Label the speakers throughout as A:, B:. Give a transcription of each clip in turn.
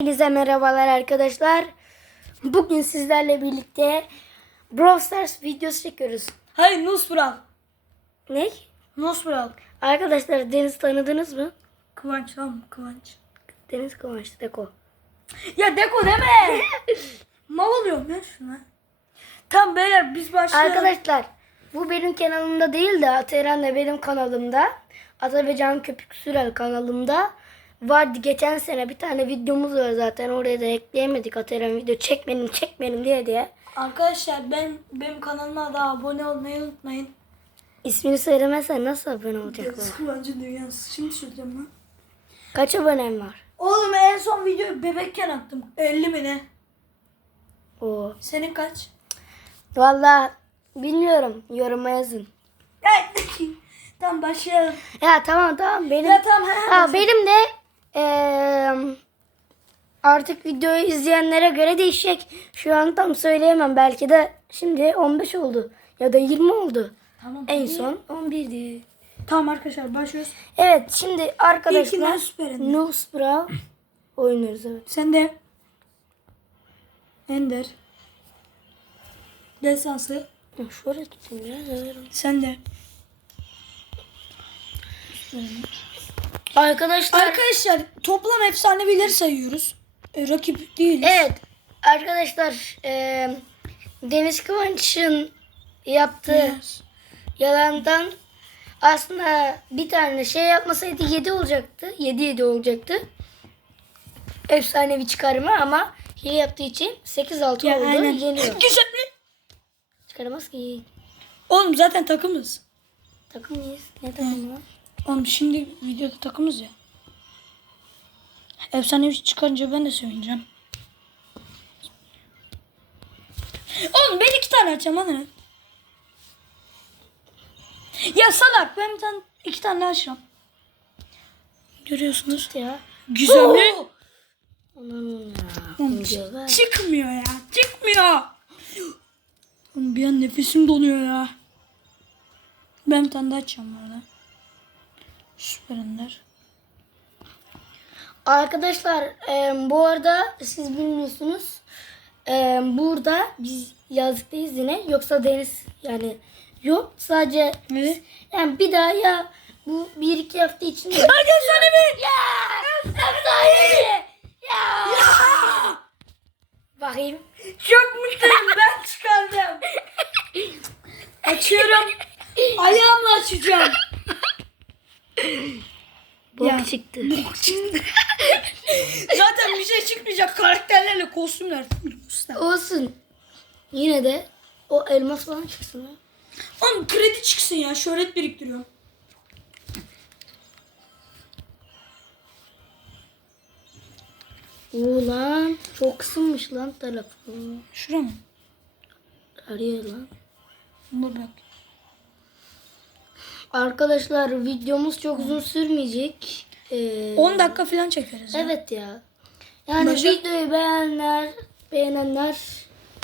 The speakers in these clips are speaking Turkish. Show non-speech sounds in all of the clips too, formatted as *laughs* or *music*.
A: Hepinize merhabalar arkadaşlar. Bugün sizlerle birlikte Brawl Stars videosu çekiyoruz.
B: Hayır Nusbral.
A: Ne?
B: Nusbral.
A: Arkadaşlar Deniz tanıdınız mı?
B: Kıvanç tamam mı? Kıvanç.
A: Deniz Kıvanç Deko.
B: Ya Deko deme. *laughs* Mal oluyorum ya şuna. Tamam beyler biz başlayalım.
A: Arkadaşlar bu benim kanalımda değil de Ateren de benim kanalımda. Ata ve Can Köpük Sürel kanalımda vardı. Geçen sene bir tane videomuz var zaten. Oraya da ekleyemedik Ateren video çekmedim çekmedim diye diye.
B: Arkadaşlar ben benim kanalıma da abone olmayı unutmayın.
A: İsmini söylemezsen nasıl abone olacaklar?
B: Kıvancı dünyası. Şimdi söyleyeceğim lan.
A: Kaç abonem var?
B: Oğlum en son videoyu bebekken attım. 50 mi ne?
A: Oo.
B: Senin kaç?
A: Valla bilmiyorum. Yoruma yazın. *laughs*
B: Tamam başlayalım.
A: Ya tamam tamam benim.
B: Ya tamam,
A: Ha,
B: başla.
A: benim de artık videoyu izleyenlere göre değişecek. Şu an tam söyleyemem. Belki de şimdi 15 oldu. Ya da 20 oldu.
B: Tamam.
A: En
B: hadi.
A: son 11'di.
B: Tamam arkadaşlar başlıyoruz.
A: Evet şimdi arkadaşlar
B: Ender.
A: Nuspra oynuyoruz evet.
B: Sen de. Ender. Desansı.
A: Ya Şöyle tutayım biraz.
B: Sen de.
A: Arkadaşlar
B: Arkadaşlar toplam efsanevileri sayıyoruz. E, rakip değiliz.
A: Evet arkadaşlar eee, Deniz Kıvanç'ın yaptığı
B: Yes.
A: yalandan aslında bir tane şey yapmasaydı 7 olacaktı. 7 7 olacaktı. Efsanevi çıkarma ama hile yaptığı için 8 6
B: Ya,
A: oldu.
B: aynen.
A: Yeniyor.
B: Güzel mi?
A: Çıkaramaz ki.
B: Oğlum zaten takımız.
A: Takım mıyız? Ne takımı lan?
B: Oğlum şimdi videoda takımız ya. Efsanevi çıkarınca ben de sevineceğim. Oğlum ben iki tane açacağım hadi. Ya salak ben bir tane iki tane açacağım. Görüyorsunuz.
A: Ya.
B: Güzel. Oğlum, çıkmıyor ya. Çıkmıyor. Oğlum bir an nefesim donuyor ya. Ben bir tane daha açacağım bu arada. Süper.
A: Arkadaşlar eee, bu arada siz bilmiyorsunuz. Eee, burada biz yazlıktayız yine. Yoksa Deniz yani yok. Sadece
B: Evet.
A: yani bir daha ya bu bir iki hafta içinde.
B: Arkadaşlar evet.
A: Ya! Efsanevi! Ya! Bakayım.
B: Çok mutluyum ben çıkardım. Açıyorum. Ayağımla açacağım.
A: Bok
B: Ya.
A: çıktı. *laughs*
B: Zaten bir şey çıkmayacak karakterlerle kostümler.
A: Olsun. Yine de o elmas falan çıksın ha.
B: Oğlum kredi çıksın ya şöhret biriktiriyorum.
A: Ulan çok kısınmış lan tarafı.
B: Şura mı?
A: Arıyor lan.
B: Dur bak.
A: Arkadaşlar videomuz çok uzun sürmeyecek. Ee,
B: 10 dakika falan çekeriz. ya.
A: Evet ya. Yani
B: Başa-
A: videoyu beğenenler, beğenenler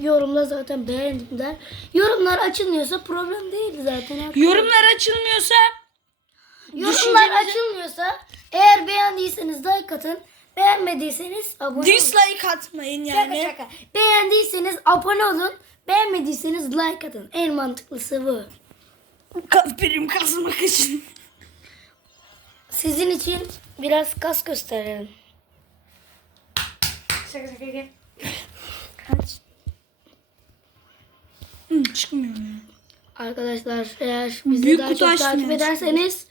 A: yorumla zaten beğendim der. Yorumlar açılmıyorsa problem değil zaten. arkadaşlar.
B: Yorumlar açılmıyorsa
A: Yorumlar açılmıyorsa eğer beğendiyseniz like atın. Beğenmediyseniz abone olun.
B: dislike atmayın
A: Şaka
B: yani.
A: şaka. Beğendiyseniz abone olun. Beğenmediyseniz like atın. En mantıklısı bu.
B: Kalplerim kasmak için.
A: Sizin için biraz kas gösterelim.
B: Şaka şaka gel. Kaç? Hı, çıkmıyor ya.
A: Arkadaşlar eğer bizi
B: Büyük
A: daha çok takip ederseniz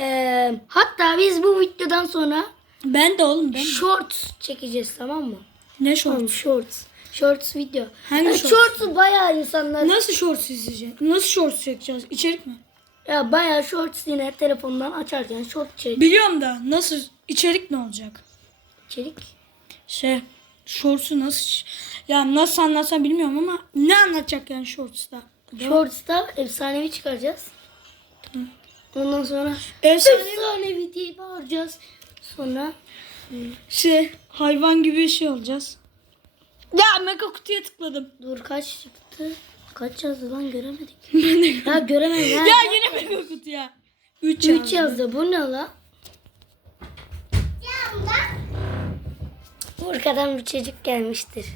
A: eee, hatta biz bu videodan sonra
B: Ben de oğlum ben.
A: shorts çekeceğiz tamam mı?
B: Ne
A: Tamam
B: shorts?
A: shorts. Shorts video.
B: Hangi
A: Yani
B: shorts?
A: shorts'u bayağı insanlar
B: Nasıl shorts izleyeceğiz? Nasıl shorts çekeceğiz? İçerik mi?
A: Ya bayağı shorts yine telefondan açarken short çek
B: Biliyorum da nasıl içerik ne olacak?
A: içerik.
B: Şey shorts'u nasıl ya nasıl anlatsam bilmiyorum ama ne anlatacak yani shorts'ta?
A: Shorts'ta efsanevi çıkaracağız. Ondan sonra
B: Efsane
A: efsanevi diye bağıracağız. Sonra
B: şey hayvan gibi bir şey olacağız. Ya mega kutuya tıkladım.
A: dur kaç çıktı? Kaç yazdı lan göremedik. *laughs* ya göremedim.
B: Ya yine mega kutuya. 3
A: 3 yazdı. Bu ne la? Urka'dan bir çocuk gelmiştir.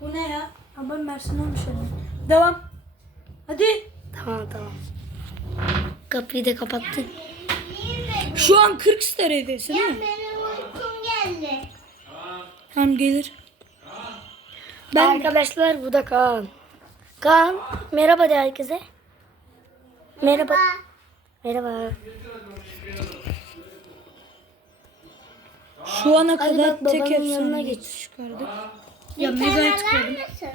B: Bu ne ya? Ama Mersin olmuş herhalde. Devam. Hadi.
A: Tamam tamam. Kapıyı da kapattın.
B: Şu an 40 steredesin değil mi?
C: Benim uykum geldi.
B: Tamam gelir. Ben
A: Arkadaşlar bu da Kaan. Kaan merhaba de herkese. Merhaba. Merhaba.
B: şu ana
A: Hadi
B: kadar
A: bak,
B: tek
A: babanın yanına
B: efsane
A: geç.
B: çıkardık. Ya tıkladım.
C: mısın?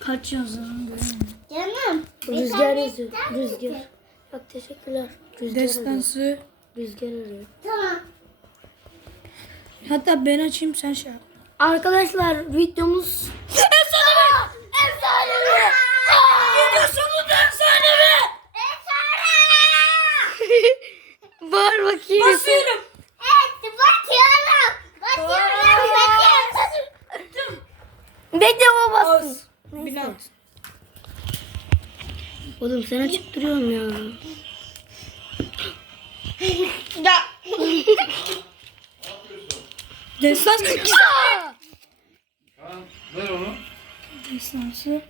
B: Kaç göremedim.
C: Canım.
A: Rüzgar yazıyor. Rüzgar. Çok teşekkürler. Rüzgar arıyor.
B: Destansı.
A: Rüzgar arıyor.
C: Tamam.
B: Hatta ben açayım sen şey yap.
A: Arkadaşlar videomuz *laughs* Efsanevi! Efsanevi! Video sonunda efsanevi! Var bakayım.
B: Basıyorum.
C: Evet bakıyorum. Bakıyorum. Bakıyorum.
A: Bekle baba bassın.
B: Az. Binat.
A: Oğlum sen açıp duruyorum ya.
B: Ya. Destansı.
D: Ver onu.
B: Destansı.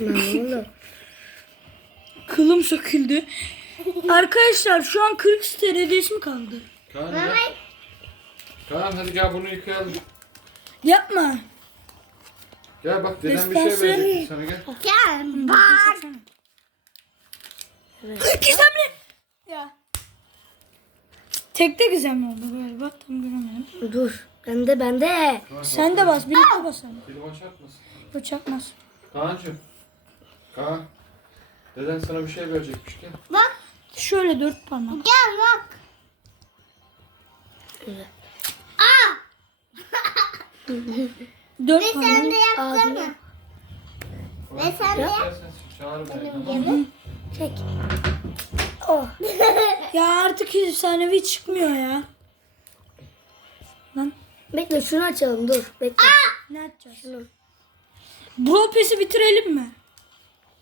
A: Lan oğlum.
B: Kılım söküldü. Arkadaşlar şu an 40 steredes mi kaldı?
D: Kaan gel. Kaan hadi gel bunu yıkayalım.
B: Yapma.
D: Gel bak dedem bir şey verecek sana gel.
C: Gel. Bak.
B: Gizemli. Ya. Tekte gizemli oldu galiba. Tam göremedim.
A: Dur. Bende bende.
B: Sen de bas. Birlikte basalım.
D: Telefon çarpmasın.
B: Bu çakmaz.
D: Kaan'cığım. Kaan. Deden sana bir şey verecekmiş gel.
C: Bak.
B: Şöyle dört parmak.
C: Gel bak.
A: Güzel.
C: Aa. *laughs*
B: Dört
C: Ve sen
B: parmak.
C: de yapsana. Ve sen de yap. Benim gibi.
A: Çek. Oh. *laughs*
B: Ya artık efsanevi çıkmıyor ya. Lan
A: Bekle şunu açalım dur. Bekle.
B: ne yapacağız?
A: Şunu.
B: Brawl Pass'i bitirelim mi?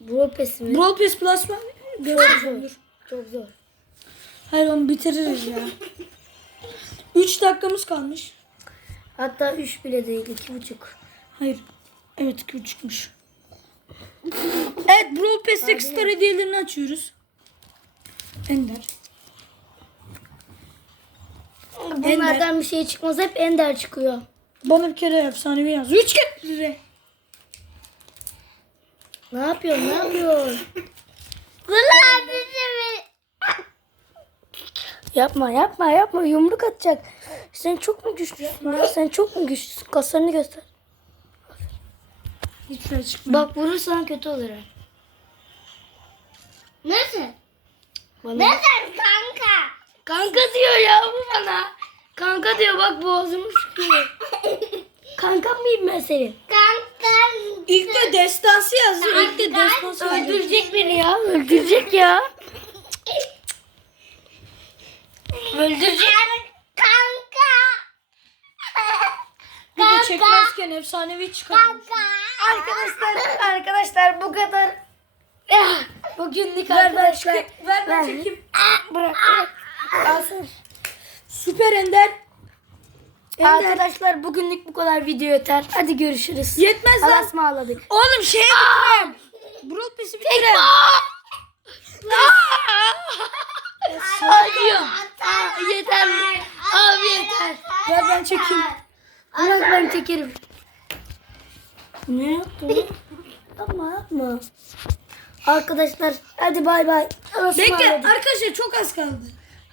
A: Bro pesi mi?
B: Brawl Pass Plus mı?
A: Zor. Çok zor.
B: Hayır onu bitiririz ya. 3 dakikamız kalmış.
A: Hatta 3 bile değil. 2,5.
B: Hayır. Evet 2 çıkmış. Evet Brawl Pass ekstra hediyelerini açıyoruz. Ender.
A: Bunlardan bir şey çıkmaz. Hep Ender çıkıyor.
B: Bana bir kere efsanevi yaz. 3 kere.
A: Ne yapıyorsun? Ne yapıyorsun? *laughs*
C: Ulan bizi
A: Yapma yapma yapma. Yumruk atacak. Sen çok mu güçlüsün ya? Sen çok mu güçlüsün? Kaslarını göster.
B: Hiçbir şey çıkmıyor.
A: Bak vurursan kötü olur. ha.
C: Nasıl?
A: Bana.
C: Nasıl kanka?
A: Kanka diyor ya bu bana. Kanka diyor bak boğazımı sıkıyor. *laughs* Kanka mıyım ben senin?
C: Kanka.
B: İlk de destansı yazdı. İlk de destansı yazdı.
A: Öldürecek beni ya. Öldürecek ya. Öldürecek.
C: Kanka.
B: Bir de çekmezken efsanevi çıkartmış.
A: Arkadaşlar arkadaşlar bu kadar. Bugünlük arkadaşlar.
B: Ver ben çekeyim.
A: Bırak. Alsın.
B: Süper Ender. Ender.
A: Arkadaşlar bugünlük bu kadar video yeter. Hadi görüşürüz.
B: Yetmez lan.
A: Allah'a ısmarladık.
B: Oğlum şeye gitmem. Brawl Pass'i bitirelim.
A: Acıyor. Aa, yeter. Abi yeter.
B: Ver ben çekeyim.
A: Bırak ben çekerim. Ne yaptın? *laughs* yapma yapma. Arkadaşlar hadi bay bay.
B: Bekle
A: ısmarladık.
B: arkadaşlar çok az kaldı.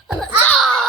A: Aa!